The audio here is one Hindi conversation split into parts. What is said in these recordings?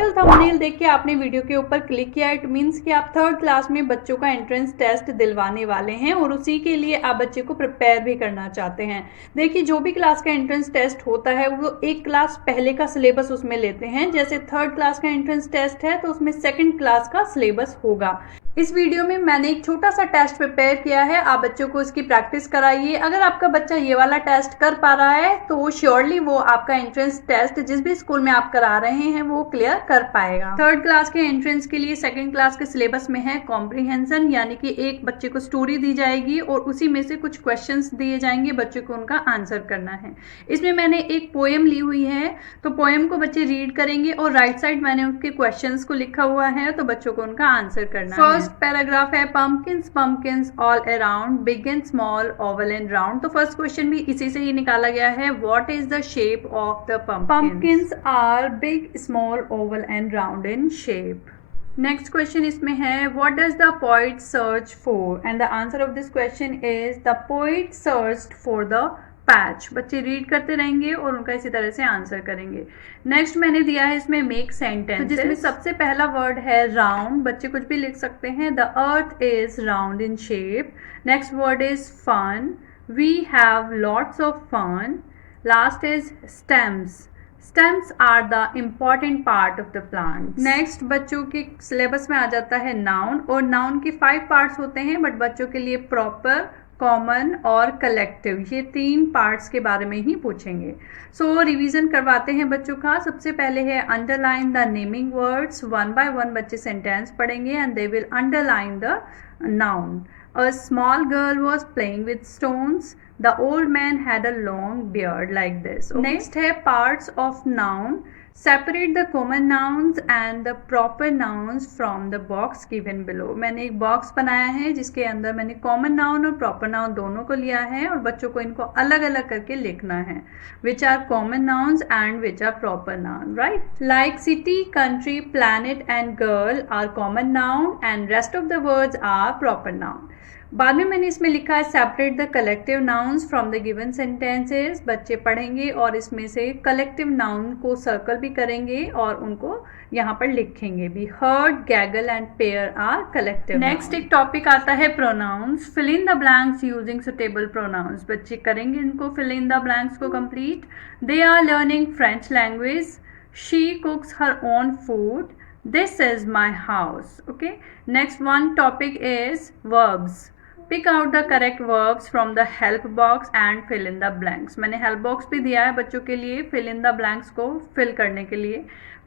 टाइटल थंबनेल देख के आपने वीडियो के ऊपर क्लिक किया, इट मीन्स कि आप थर्ड क्लास में बच्चों का एंट्रेंस टेस्ट दिलवाने वाले हैं और उसी के लिए आप बच्चे को प्रिपेयर भी करना चाहते हैं। देखिए, जो भी क्लास का एंट्रेंस टेस्ट होता है वो एक क्लास पहले का सिलेबस उसमें लेते हैं। जैसे थर्ड क्लास का एंट्रेंस टेस्ट है तो उसमें सेकेंड क्लास का सिलेबस होगा। इस वीडियो में मैंने एक छोटा सा टेस्ट प्रिपेयर किया है, आप बच्चों को इसकी प्रैक्टिस कराइए। अगर आपका बच्चा ये वाला टेस्ट कर पा रहा है तो श्योरली वो आपका एंट्रेंस टेस्ट जिस भी स्कूल में आप करा रहे हैं वो क्लियर कर पाएगा। थर्ड क्लास के एंट्रेंस के लिए सेकंड क्लास के सिलेबस में है कॉम्प्रिहेंशन, यानी कि एक बच्चे को स्टोरी दी जाएगी और उसी में से कुछ क्वेश्चंस दिए जाएंगे, बच्चे को उनका आंसर करना है। इसमें मैंने एक पोएम ली हुई है, तो पोएम को बच्चे रीड करेंगे और राइट साइड मैंने उसके क्वेश्चंस को लिखा हुआ है, तो बच्चों को उनका आंसर करना है। फर्स्ट पैराग्राफ है pumpkins pumpkins all around big and small oval and round। तो फर्स्ट क्वेश्चन भी इसी से ही निकाला गया है, what is the shape of the pumpkins are big small oval and round in shape। Next question इसमें है what does the poet search for and the answer of this question is the poet searched for the patch. बच्चे रीड करते रहेंगे और उनका इसी तरह से आंसर करेंगे। नेक्स्ट मैंने दिया है इसमें मेक सेंटेंस, जिसमें सबसे पहला वर्ड है राउंड, बच्चे कुछ भी लिख सकते हैं। The earth is round in shape. Next word is fun, we have lots of fun. Last is stems, stems are the important part of the plant. Next बच्चों के सिलेबस में आ जाता है नाउन, और नाउन के 5 पार्ट्स होते हैं, बट बच्चों के लिए प्रॉपर, कॉमन और कलेक्टिव, ये 3 पार्ट्स के बारे में ही पूछेंगे। सो रिवीजन करवाते हैं बच्चों का। सबसे पहले है underline the naming words. 1 by 1 बच्चे सेंटेंस पढ़ेंगे and they will underline the noun. A small girl was playing with stones, the old man had a long beard like this. Next है parts of noun. Separate the common nouns and the proper nouns from the box given below। मैंने एक बॉक्स बनाया है जिसके अंदर मैंने कॉमन नाउन और प्रॉपर नाउन दोनों को लिया है और बच्चों को इनको अलग अलग करके लिखना है। Which are common nouns and which are proper noun, right. Like city, country, planet and girl are common noun and rest of the words are proper noun. बाद में मैंने इसमें लिखा है separate the collective nouns from the given sentences. बच्चे पढ़ेंगे और इसमें से कलेक्टिव नाउन को सर्कल भी करेंगे और उनको यहाँ पर लिखेंगे भी। Herd, gaggle and pair are collective. Next एक टॉपिक आता है pronouns. Fill in the blanks using suitable pronouns. बच्चे करेंगे इनको फिल इन द ब्लैंक्स को complete. They are learning French language. She cooks her own food. This is my house. Okay, next one topic is verbs. Pick out the correct verbs from the help box and fill in the blanks। मैंने help box भी दिया है बच्चों के लिए fill in the blanks को fill करने के लिए।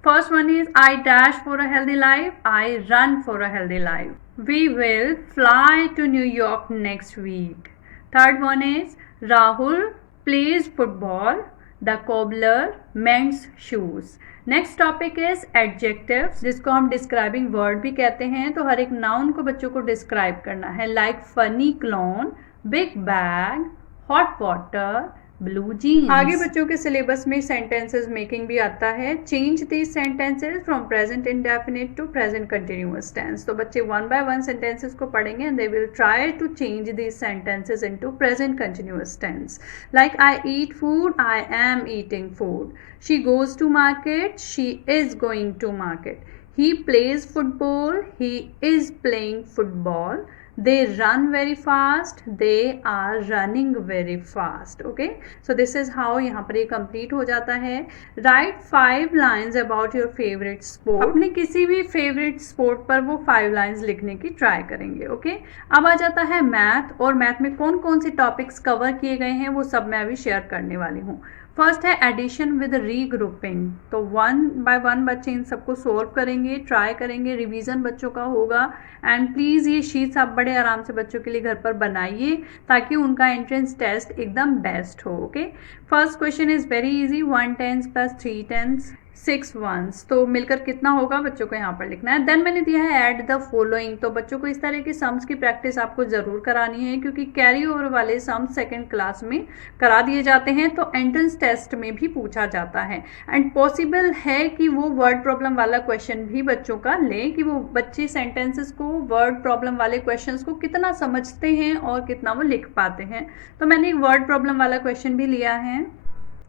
First one is I dash for a healthy life, I run for a healthy life। We will fly to New York next week। Third one is Rahul plays football, the cobbler mends shoes। Next topic is adjectives, जिसको हम डिस्क्राइबिंग वर्ड भी कहते हैं। तो हर एक नाउन को बच्चों को डिस्क्राइब करना है, like funny clown, big bag, hot water, blue jeans. आगे बच्चों के सिलेबस में सेंटेंसेस मेकिंग भी आता है। Change these sentences from present indefinite to present continuous tense. तो बच्चे 1 by 1 सेंटेंसेस को पढ़ेंगे and they will try to change these sentences into present continuous tense. Like I eat food, I am eating food. She goes to market, she is going to market. He plays football, he is playing football। They run very fast, they are running very fast। Okay, so this is how यहाँ पर ये complete हो जाता है। Write 5 lines about your favorite sport। अपने किसी भी favorite sport पर वो 5 lines लिखने की try करेंगे। Okay, अब आ जाता है मैथ, और मैथ में कौन कौन से टॉपिक्स कवर किए गए हैं वो सब मैं अभी शेयर करने वाली हूँ। फर्स्ट है एडिशन विद रीग्रुपिंग। तो 1 by 1 बच्चे इन सबको सोल्व करेंगे, ट्राई करेंगे, रिवीजन बच्चों का होगा। एंड प्लीज़ ये शीट्स आप बड़े आराम से बच्चों के लिए घर पर बनाइए ताकि उनका एंट्रेंस टेस्ट एकदम बेस्ट हो। Okay, first question is very easy. 1 10 plus 3 10 6 1s। तो मिलकर कितना होगा बच्चों को यहाँ पर लिखना है। देन मैंने दिया है ऐड द फॉलोइंग। तो बच्चों को इस तरह के सम्स की प्रैक्टिस आपको ज़रूर करानी है, क्योंकि कैरी ओवर वाले सम्स सेकंड क्लास में करा दिए जाते हैं, तो एंट्रेंस टेस्ट में भी पूछा जाता है। एंड पॉसिबल है कि वो वर्ड प्रॉब्लम वाला क्वेश्चन भी बच्चों का लें, कि वो बच्चे सेंटेंसेस को, वर्ड प्रॉब्लम वाले क्वेश्चंस को कितना समझते हैं और कितना वो लिख पाते हैं। तो मैंने एक वर्ड प्रॉब्लम वाला क्वेश्चन भी लिया है।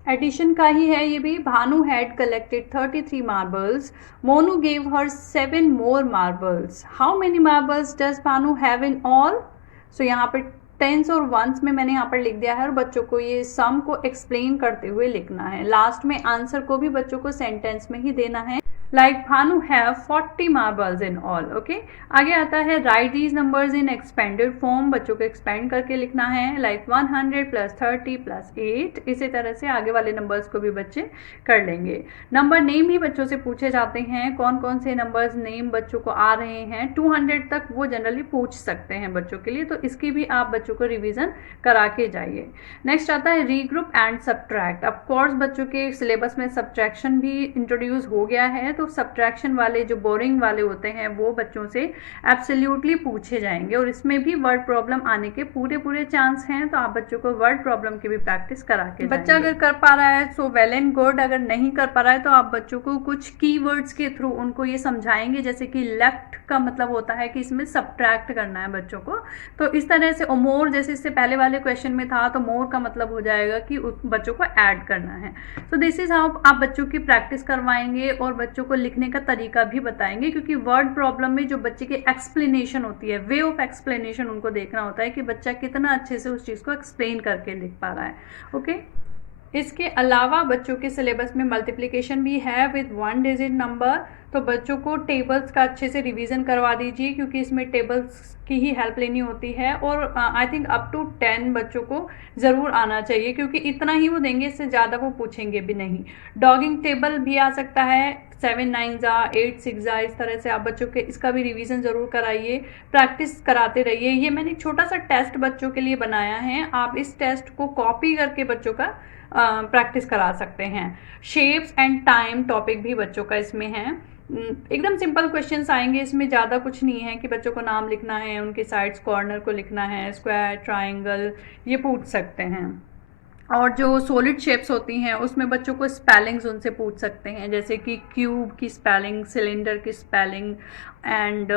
एडिशन का ही है ये भी। Bhanu had collected 33 marbles, Monu gave her 7 more marbles. How many marbles does Bhanu have in all? So यहाँ पर टेंस और वंस में मैंने यहाँ पर लिख दिया है और बच्चों को ये सम को एक्सप्लेन करते हुए लिखना है। लास्ट में आंसर को भी बच्चों को सेंटेंस में ही देना है, like Bhanu have 40 marbles in all. Okay, आगे आता है right these numbers in expanded form. बच्चों को एक्सपेंड करके लिखना है, लाइक 100 + 30 + 8। इसी तरह से आगे वाले नंबर्स को भी बच्चे कर लेंगे। नंबर नेम ही बच्चों से पूछे जाते हैं, कौन कौन से नंबर्स नेम बच्चों को आ रहे हैं। 200 तक वो जनरली पूछ सकते हैं बच्चों के लिए, तो इसकी भी आप बच्चों को रिविजन करा के जाइए। नेक्स्ट आता है रीग्रुप एंड सब्ट्रैक्ट। ऑफकोर्स बच्चों के सिलेबस में सब्ट्रैक्शन भी इंट्रोड्यूस हो गया है, तो सब्ट्रैक्शन वाले जो बोरिंग वाले होते हैं वो बच्चों से एब्सोल्युटली पूछे जाएंगे और इसमें भी वर्ड प्रॉब्लम आने के पूरे चांस हैं, तो आप बच्चों को वर्ड प्रॉब्लम की भी प्रैक्टिस करा के बच्चा अगर कर पा रहा है सो वेल एंड गुड, अगर नहीं कर पा रहा है तो आप बच्चों को कुछ कीवर्ड्स के थ्रू उनको ये समझाएंगे, जैसे कि लेफ्ट का मतलब होता है कि इसमें सब्ट्रैक्ट करना है बच्चों को, तो इस तरह से। और मोर जैसे इससे पहले वाले क्वेश्चन में था, तो मोर का मतलब हो जाएगा कि उस बच्चों को ऐड करना है। तो दिस इज हाउ आप बच्चों की प्रैक्टिस करवाएंगे और बच्चों को लिखने का तरीका भी बताएंगे, क्योंकि वर्ड प्रॉब्लम में जो बच्चे की एक्सप्लेनेशन होती है, वे ऑफ एक्सप्लेनेशन उनको देखना होता है कि बच्चा कितना अच्छे से उस चीज़ को एक्सप्लेन करके लिख पा रहा है। ओके, इसके अलावा बच्चों के सिलेबस में मल्टीप्लिकेशन भी है विद 1 डिजिट नंबर, तो बच्चों को टेबल्स का अच्छे से रिवीजन करवा दीजिए, क्योंकि इसमें टेबल्स की ही हेल्प लेनी होती है। और आई थिंक अप टू 10 बच्चों को ज़रूर आना चाहिए, क्योंकि इतना ही वो देंगे, इससे ज़्यादा वो पूछेंगे भी नहीं। डॉगिंग टेबल भी आ सकता है, 7 9 8 6, इस तरह से आप बच्चों के इसका भी रिवीजन ज़रूर कराइए, प्रैक्टिस कराते रहिए। ये मैंने एक छोटा सा टेस्ट बच्चों के लिए बनाया है, आप इस टेस्ट को कॉपी करके बच्चों का प्रैक्टिस करा सकते हैं। शेप्स एंड टाइम टॉपिक भी बच्चों का इसमें है। एकदम सिंपल क्वेश्चंस आएंगे, इसमें ज़्यादा कुछ नहीं है कि बच्चों को नाम लिखना है, उनके साइड्स कॉर्नर को लिखना है, स्क्वायर ट्राइंगल ये पूछ सकते हैं। और जो सॉलिड शेप्स होती हैं उसमें बच्चों को स्पेलिंग्स उनसे पूछ सकते हैं, जैसे कि क्यूब की स्पेलिंग, सिलेंडर की स्पेलिंग एंड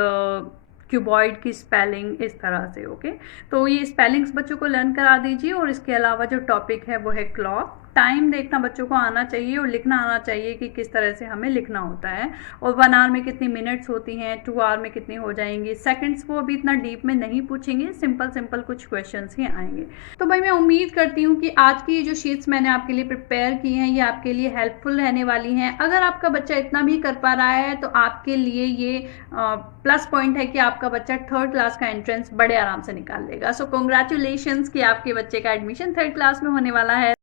क्यूबॉइड की स्पेलिंग, इस तरह से। ओके, तो ये स्पेलिंग्स बच्चों को लर्न करा दीजिए। और इसके अलावा जो टॉपिक है वो है क्लॉक। टाइम देखना बच्चों को आना चाहिए और लिखना आना चाहिए कि किस तरह से हमें लिखना होता है, और 1 आवर में कितनी मिनट्स होती हैं, 2 आवर में कितनी हो जाएंगी, सेकंड्स वो अभी इतना डीप में नहीं पूछेंगे, सिंपल कुछ क्वेश्चंस ही आएंगे। तो भाई मैं उम्मीद करती हूँ कि आज की जो शीट्स मैंने आपके लिए प्रिपेयर की हैं ये आपके लिए हेल्पफुल रहने वाली हैं। अगर आपका बच्चा इतना भी कर पा रहा है तो आपके लिए ये प्लस पॉइंट है कि आपका बच्चा 3rd क्लास का एंट्रेंस बड़े आराम से निकाल लेगा। सो कॉन्ग्रेचुलेशंस कि आपके बच्चे का एडमिशन 3rd क्लास में होने वाला है।